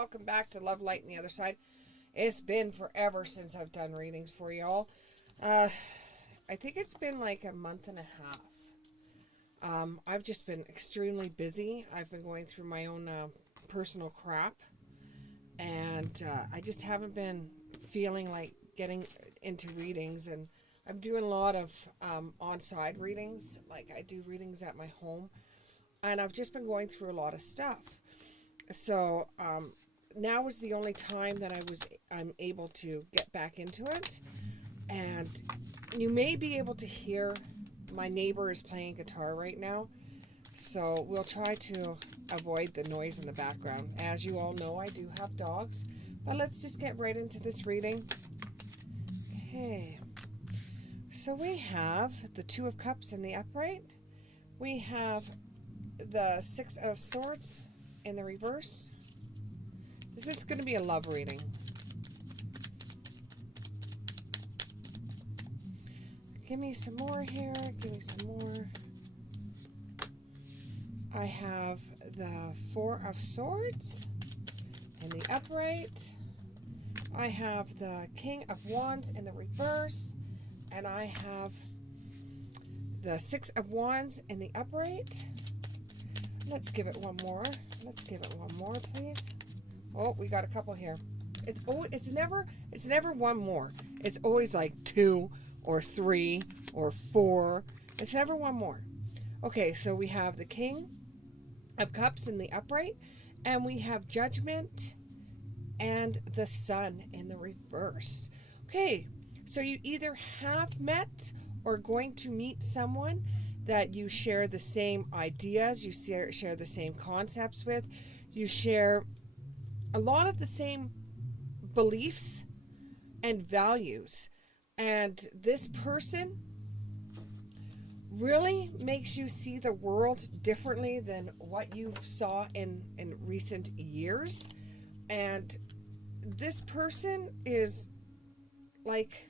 Welcome back to Love, Light, and the Other Side. It's been forever since I've done readings for y'all. I think it's been like a month and a half. I've just been extremely busy. I've been going through my own personal crap. And I just haven't been feeling like getting into readings. And I'm doing a lot of on-side readings. Like I do readings at my home. And I've just been going through a lot of stuff. So now is the only time that I'm able to get back into it. And you may be able to hear my neighbor is playing guitar right now. So we'll try to avoid the noise in the background. As you all know, I do have dogs. But let's just get right into this reading. Okay. So we have the Two of Cups in the upright. We have the Six of Swords in the reverse. This is going to be a love reading. Give me some more here. Give me some more. I have the Four of Swords in the upright. I have the King of Wands in the reverse. And I have the Six of Wands in the upright. Let's give it one more. Let's give it one more, please. Oh, we got a couple here. It's never one more. It's always like two or three or four. It's never one more. Okay, so we have the King of Cups in the upright, and we have Judgment and the Sun in the reverse. Okay, so you either have met or going to meet someone that you share the same ideas, you share the same concepts with, you share a lot of the same beliefs and values. And this person really makes you see the world differently than what you saw in recent years. And this person is like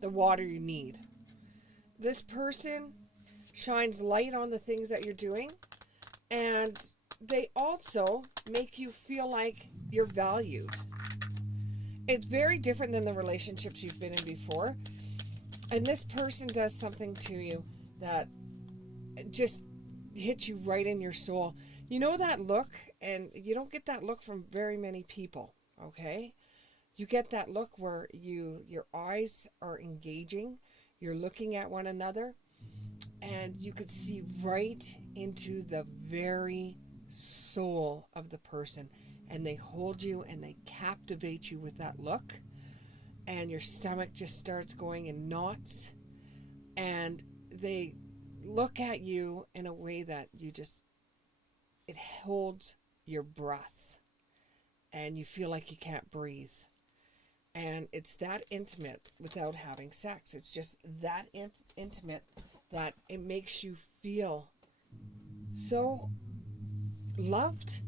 the water you need. This person shines light on the things that you're doing, and they also make you feel like you're valued. It's very different than the relationships you've been in before, and this person does something to you that just hits you right in your soul. You know that look, and you don't get that look from very many people, okay? You get that look where your eyes are engaging, you're looking at one another, and you could see right into the very soul of the person. And they hold you and they captivate you with that look. And your stomach just starts going in knots. And they look at you in a way that it holds your breath. And you feel like you can't breathe. And it's that intimate without having sex. It's just that intimate that it makes you feel so loved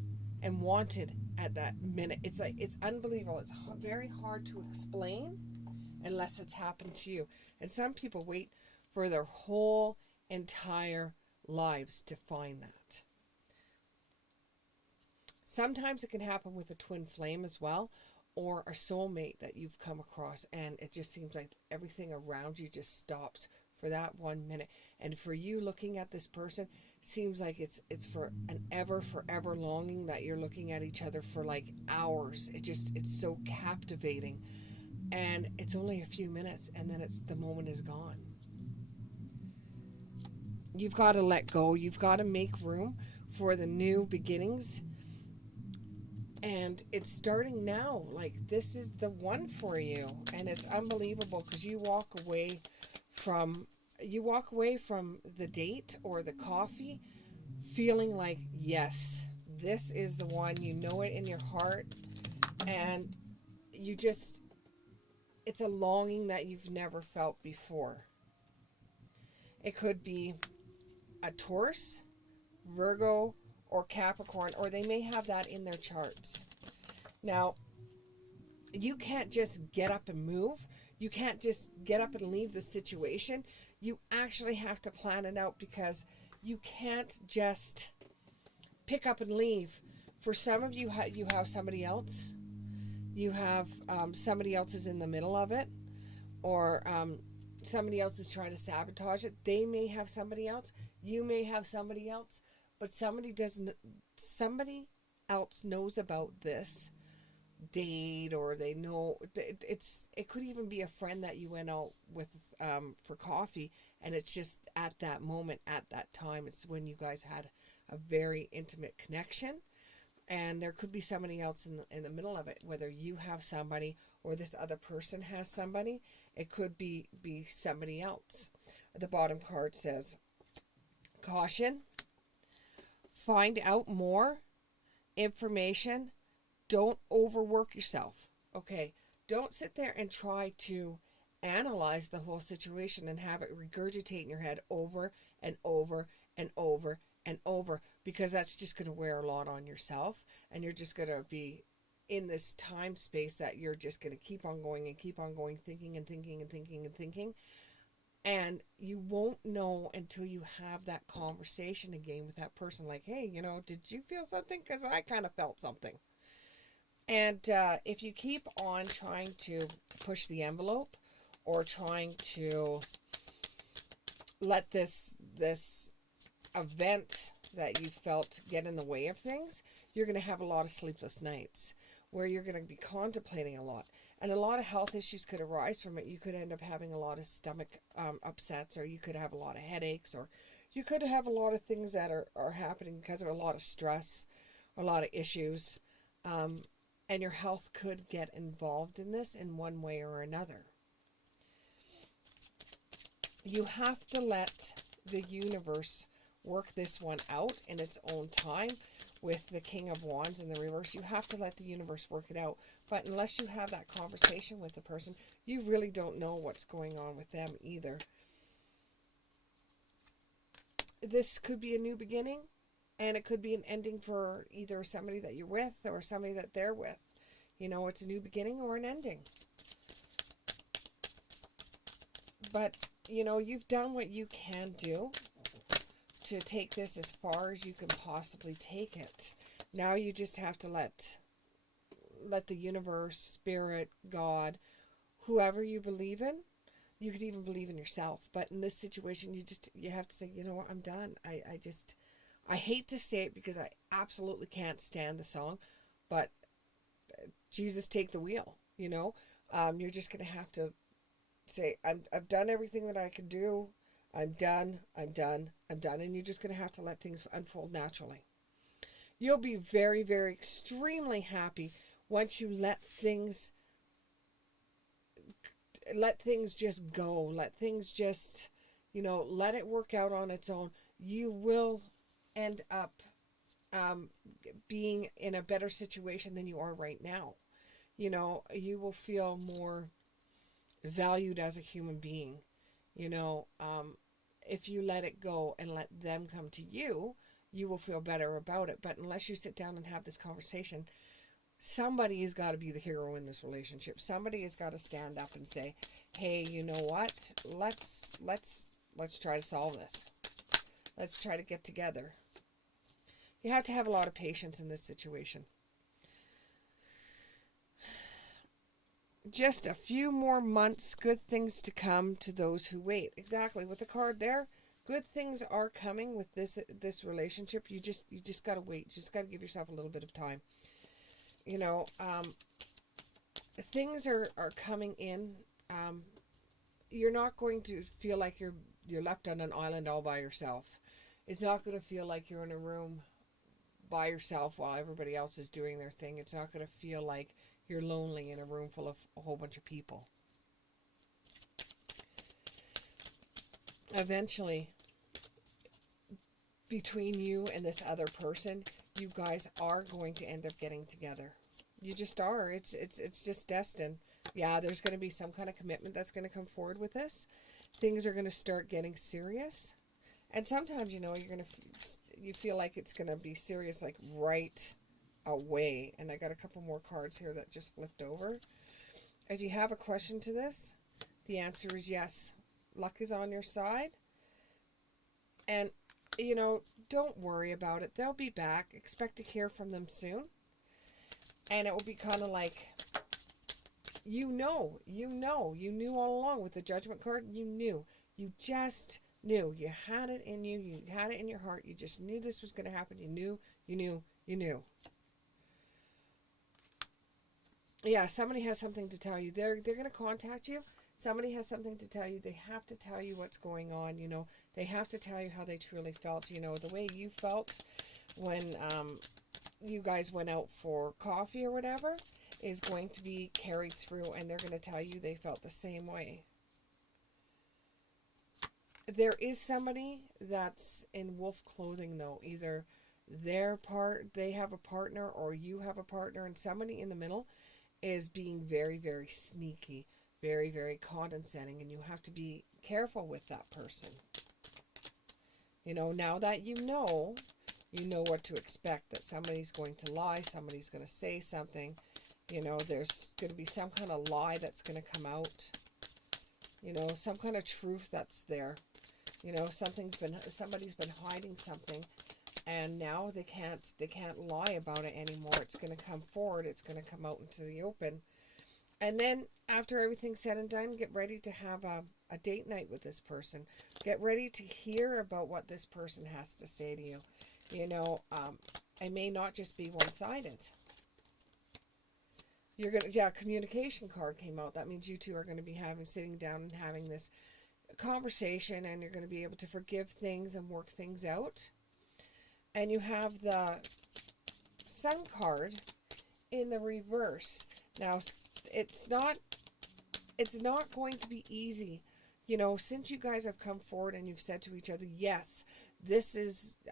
and wanted at that minute. It's unbelievable. It's very hard to explain unless it's happened to you. And some people wait for their whole entire lives to find that. Sometimes it can happen with a twin flame as well, or a soulmate that you've come across, and it just seems like everything around you just stops for that 1 minute. And for you looking at this person, seems like it's for an forever longing that you're looking at each other for like hours. It's so captivating. And it's only a few minutes, and then the moment is gone. You've got to let go. You've got to make room for the new beginnings. And it's starting now. Like, this is the one for you. And it's unbelievable because you walk away from the date or the coffee feeling like, yes, this is the one. You know it in your heart. And it's a longing that you've never felt before. It could be a Taurus, Virgo, or Capricorn, or they may have that in their charts. Now, you can't just get up and move. You can't just get up and leave the situation. You actually have to plan it out, because you can't just pick up and leave For some of you, you have somebody else. You have somebody else is in the middle of it, or somebody else is trying to sabotage it. They may have somebody else. You may have somebody else, but somebody doesn't. Somebody else knows about this date, or they know it could even be a friend that you went out with for coffee, and it's just at that moment, at that time, it's when you guys had a very intimate connection. And there could be somebody else in the middle of it, whether you have somebody or this other person has somebody. It could be somebody else. The bottom card says, caution, find out more information. Don't overwork yourself. Okay, don't sit there and try to analyze the whole situation and have it regurgitate in your head over and over and over and over, because that's just going to wear a lot on yourself, and you're just going to be in this time space that you're just going to keep on going and keep on going, thinking and thinking and thinking and thinking, and you won't know until you have that conversation again with that person, like, hey, did you feel something? Because I kind of felt something. And if you keep on trying to push the envelope, or trying to let this event that you felt get in the way of things, you're going to have a lot of sleepless nights where you're going to be contemplating a lot. And a lot of health issues could arise from it. You could end up having a lot of stomach upsets, or you could have a lot of headaches, or you could have a lot of things that are happening because of a lot of stress, a lot of issues. And your health could get involved in this in one way or another. You have to let the universe work this one out in its own time. With the King of Wands in the reverse, you have to let the universe work it out. But unless you have that conversation with the person, you really don't know what's going on with them either. This could be a new beginning, and it could be an ending for either somebody that you're with or somebody that they're with. It's a new beginning or an ending. But, you've done what you can do to take this as far as you can possibly take it. Now you just have to let the universe, spirit, God, whoever you believe in, you could even believe in yourself. But in this situation, you have to say, you know what, I'm done. I hate to say it because I absolutely can't stand the song, but Jesus, take the wheel. You're just going to have to say, I've done everything that I can do. I'm done. And you're just going to have to let things unfold naturally. You'll be very, very extremely happy once you let things just go. Let things just, let it work out on its own. You will end up being in a better situation than you are right now. You will feel more valued as a human being. If you let it go and let them come to you, you will feel better about it. But unless you sit down and have this conversation, somebody has got to be the hero in this relationship. Somebody has got to stand up and say, hey, you know what? Let's try to solve this. Let's try to get together. You have to have a lot of patience in this situation. Just a few more months, good things to come to those who wait. Exactly, with the card there, good things are coming with this relationship. You just got to wait. You just got to give yourself a little bit of time. Things are coming in. You're not going to feel like you're left on an island all by yourself. It's not going to feel like you're in a room by yourself while everybody else is doing their thing. It's not going to feel like you're lonely in a room full of a whole bunch of people. Eventually, between you and this other person, you guys are going to end up getting together. You just are. It's just destined. Yeah, there's going to be some kind of commitment that's going to come forward with this. Things are going to start getting serious. And sometimes, you feel like it's going to be serious, like right away. And I got a couple more cards here that just flipped over. If you have a question to this, the answer is yes. Luck is on your side. And, don't worry about it. They'll be back. Expect to hear from them soon. And it will be kind of like, you knew all along with the Judgment card. You just knew. You had it in you. You had it in your heart. You just knew this was going to happen. You knew. Yeah, somebody has something to tell you. They're going to contact you. Somebody has something to tell you. They have to tell you what's going on. They have to tell you how they truly felt. The way you felt when you guys went out for coffee or whatever is going to be carried through, and they're going to tell you they felt the same way. There is somebody that's in wolf clothing, though. Either they have a partner, or you have a partner, and somebody in the middle is being very, very sneaky, very, very condescending, and you have to be careful with that person. Now that you know what to expect, that somebody's going to lie, somebody's going to say something, there's going to be some kind of lie that's going to come out, some kind of truth that's there, somebody's been hiding something, and now they can't lie about it anymore. It's going to come forward. It's going to come out into the open. And then after everything's said and done, get ready to have a date night with this person. Get ready to hear about what this person has to say to you. It may not just be one-sided. Communication card came out. That means you two are going to be sitting down and having this conversation, and you're going to be able to forgive things and work things out. And you have the Sun card in the reverse. Now, it's not going to be easy. Since you guys have come forward and you've said to each other, yes,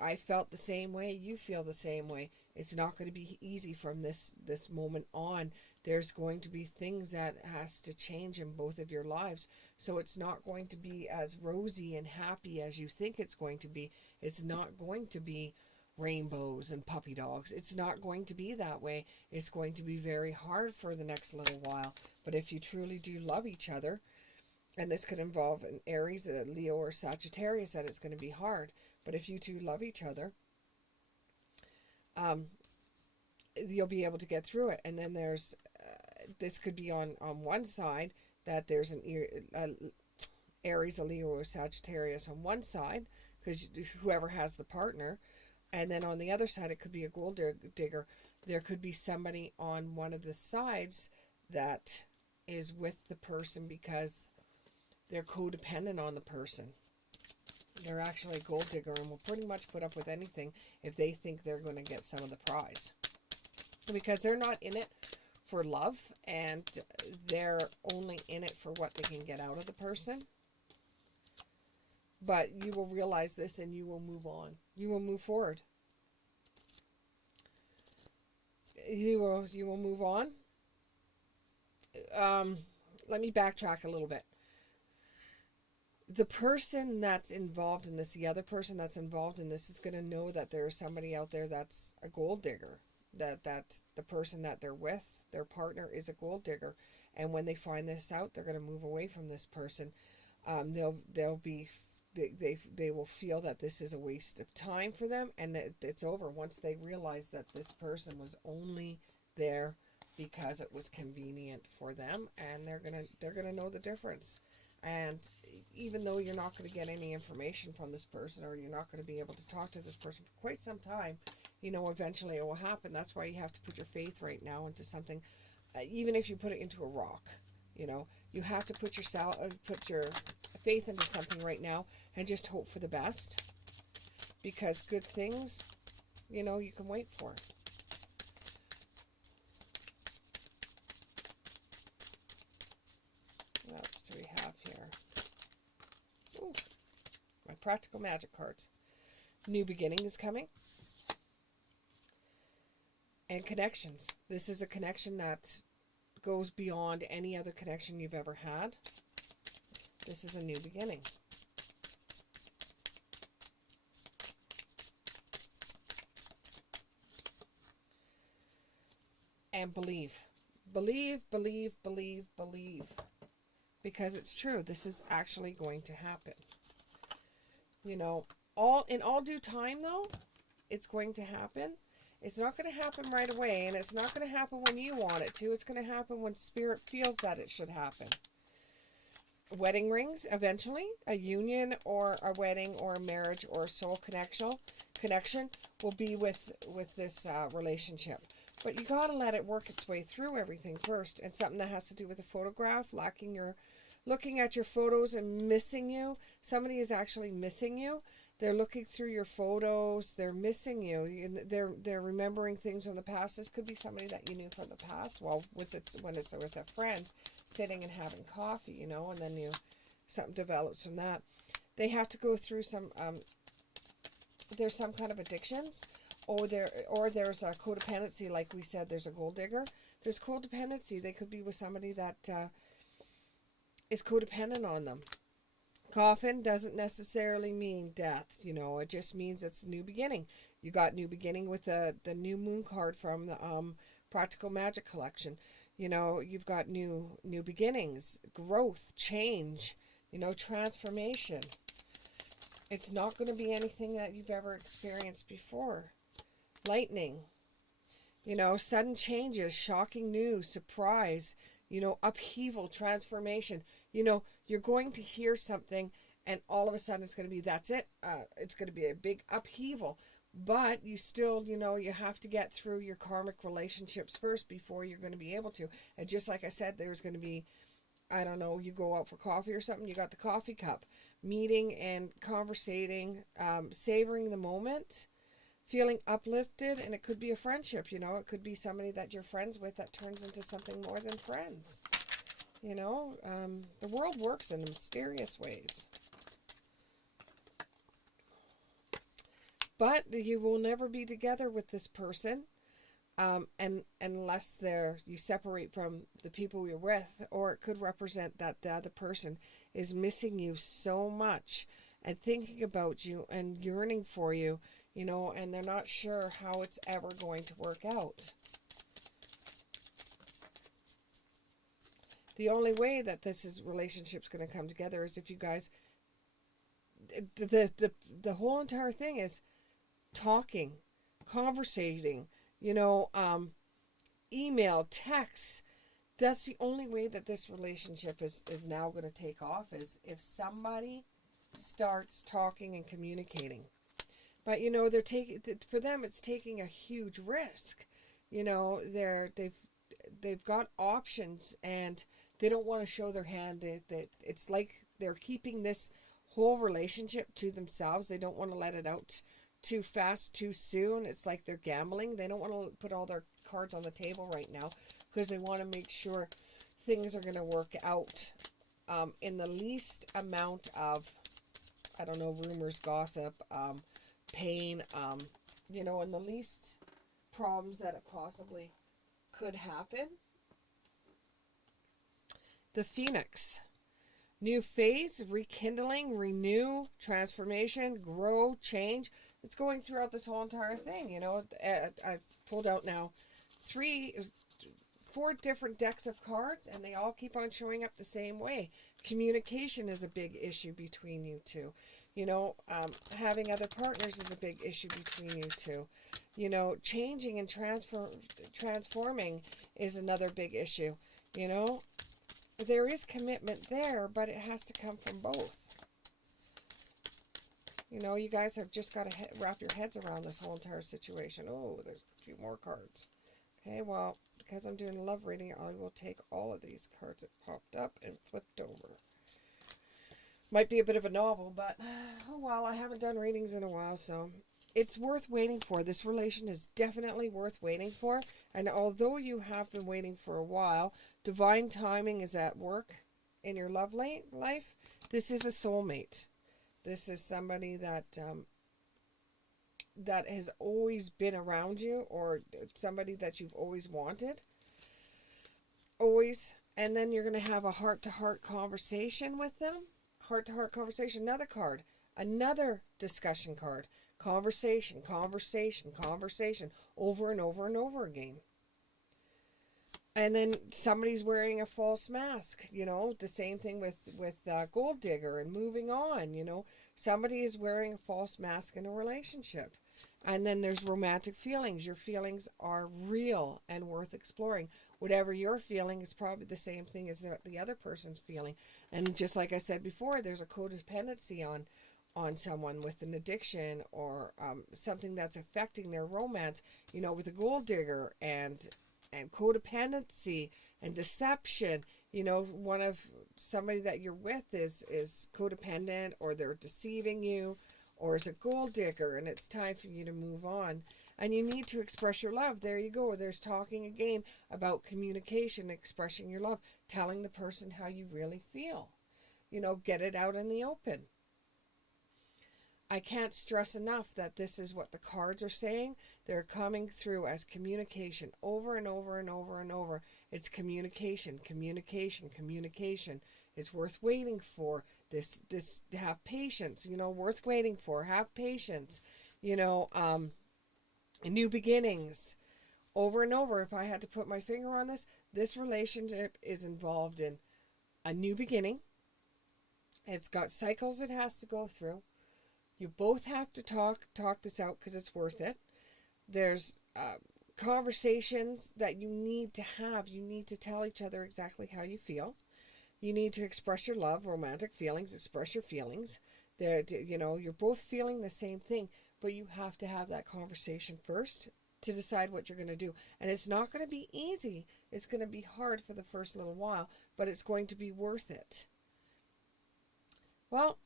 I felt the same way, you feel the same way. It's not going to be easy from this moment on. There's going to be things that has to change in both of your lives. So it's not going to be as rosy and happy as you think it's going to be. It's not going to be rainbows and puppy dogs. It's not going to be that way. It's going to be very hard for the next little while. But if you truly do love each other, and this could involve an Aries, a Leo, or Sagittarius, that it's going to be hard. But if you two love each other, you'll be able to get through it. And then there's, this could be on one side, that there's an Aries, a Leo, or Sagittarius on one side, because whoever has the partner. And then on the other side, it could be a gold digger. There could be somebody on one of the sides that is with the person because they're codependent on the person. They're actually a gold digger and will pretty much put up with anything if they think they're going to get some of the prize. Because they're not in it for love, and they're only in it for what they can get out of the person. But you will realize this, and you will move on. You will move forward. You will move on. Let me backtrack a little bit. The person that's involved in this, the other person that's involved in this, is going to know that there's somebody out there that's a gold digger. That the person that they're with, their partner, is a gold digger. And when they find this out, they're going to move away from this person. They will feel that this is a waste of time for them, and that it's over once they realize that this person was only there because it was convenient for them, and they're gonna know the difference. And even though you're not going to get any information from this person, or you're not going to be able to talk to this person for quite some time, eventually it will happen. That's why you have to put your faith right now into something, even if you put it into a rock. You have to put your faith into something right now and just hope for the best, because good things, you can wait for. What else do we have here? Ooh, my practical magic cards. New beginning is coming. And connections. This is a connection that goes beyond any other connection you've ever had. This is a new beginning. And believe. Believe, believe, believe, believe. Because it's true. This is actually going to happen. in all due time, though, it's going to happen. It's not going to happen right away, and it's not going to happen when you want it to. It's going to happen when Spirit feels that it should happen. Wedding rings, eventually. A union or a wedding or a marriage or a soul connection will be with this relationship. But you got to let it work its way through everything first. And something that has to do with a photograph, looking at your photos and missing you. Somebody is actually missing you. They're looking through your photos. They're missing you. They're remembering things from the past. This could be somebody that you knew from the past. Well, when it's with a friend, sitting and having coffee, and then something develops from that. They have to go through some. There's some kind of addictions, or there's a codependency. Like we said, there's a gold digger. There's codependency. They could be with somebody that is codependent on them. Coffin doesn't necessarily mean death, it just means it's a new beginning. You got new beginning with the new moon card from the Practical Magic collection. You've got new beginnings, growth, change, transformation. It's not going to be anything that you've ever experienced before. Lightning, sudden changes, shocking news, surprise, upheaval, transformation. You're going to hear something and all of a sudden it's going to be, that's it. It's going to be a big upheaval. But you still, you have to get through your karmic relationships first before you're going to be able to. And just like I said, there's going to be, I don't know, you go out for coffee or something, you got the coffee cup. Meeting and conversating, savoring the moment, feeling uplifted, and it could be a friendship, it could be somebody that you're friends with that turns into something more than friends. The world works in mysterious ways. But you will never be together with this person and unless you separate from the people you're with, or it could represent that the other person is missing you so much and thinking about you and yearning for you, and they're not sure how it's ever going to work out. The only way that this relationship's going to come together is if you guys, the whole entire thing is talking, conversating, email, text. That's the only way that this relationship is now going to take off, is if somebody starts talking and communicating. But they're taking, for them it's taking a huge risk. They've got options and they don't want to show their hand. It's like they're keeping this whole relationship to themselves. They don't want to let it out too fast, too soon. It's like they're gambling. They don't want to put all their cards on the table right now because they want to make sure things are going to work out in the least amount of, I don't know, rumors, gossip, pain, in the least problems that it possibly could happen. The Phoenix. New phase, rekindling, renew, transformation, grow, change. It's going throughout this whole entire thing. I've pulled out now 4 different decks of cards, and they all keep on showing up the same way. Communication is a big issue between you two. Having other partners is a big issue between you two. Changing and transforming is another big issue. There is commitment there, but it has to come from both. You guys have just got to wrap your heads around this whole entire situation. Oh, there's a few more cards. Okay, well, because I'm doing a love reading, I will take all of these cards that popped up and flipped over. Might be a bit of a novel, but, oh well, I haven't done readings in a while, so it's worth waiting for. This relation is definitely worth waiting for. And although you have been waiting for a while, divine timing is at work in your love life. This is a soulmate. This is somebody that that has always been around you, or somebody that you've always wanted. Always. And then you're going to have a heart-to-heart conversation with them. Heart-to-heart conversation. Another card. Another discussion card. Conversation, conversation, conversation. Over and over and over again. And then somebody's wearing a false mask, you know, the same thing with gold digger and moving on, you know. Somebody is wearing a false mask in a relationship. And then there's romantic feelings. Your feelings are real and worth exploring. Whatever you're feeling is probably the same thing as the other person's feeling. And just like I said before, there's a codependency on someone with an addiction or something that's affecting their romance, you know, with a gold digger and codependency and deception. You know, one of somebody that you're with is codependent, or they're deceiving you, or is a gold digger, and it's time for you to move on. And you need to express your love. There you go. There's talking again about communication, expressing your love, telling the person how you really feel. You know, get it out in the open. I can't stress enough that this is what the cards are saying. They're coming through as communication over and over and over and over. It's communication, communication, communication. It's worth waiting for. This have patience, you know, worth waiting for. Have patience, you know, new beginnings. Over and over, if I had to put my finger on this relationship is involved in a new beginning. It's got cycles it has to go through. You both have to talk this out because it's worth it. There's conversations that you need to have. You need to tell each other exactly how you feel. You need to express your love, romantic feelings, express your feelings. You know, you're both feeling the same thing, but you have to have that conversation first to decide what you're going to do. And it's not going to be easy. It's going to be hard for the first little while, but it's going to be worth it. Well,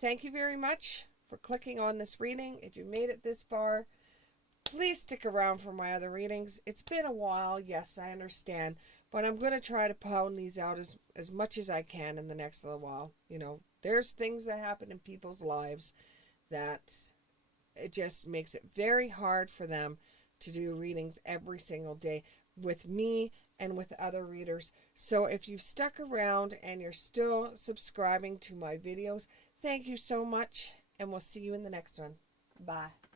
thank you very much for clicking on this reading. If you made it this far, please stick around for my other readings. It's been a while, yes, I understand, but I'm going to try to pound these out as much as I can in the next little while. You know, there's things that happen in people's lives that it just makes it very hard for them to do readings every single day with me and with other readers. So if you've stuck around and you're still subscribing to my videos, thank you so much, and we'll see you in the next one. Bye.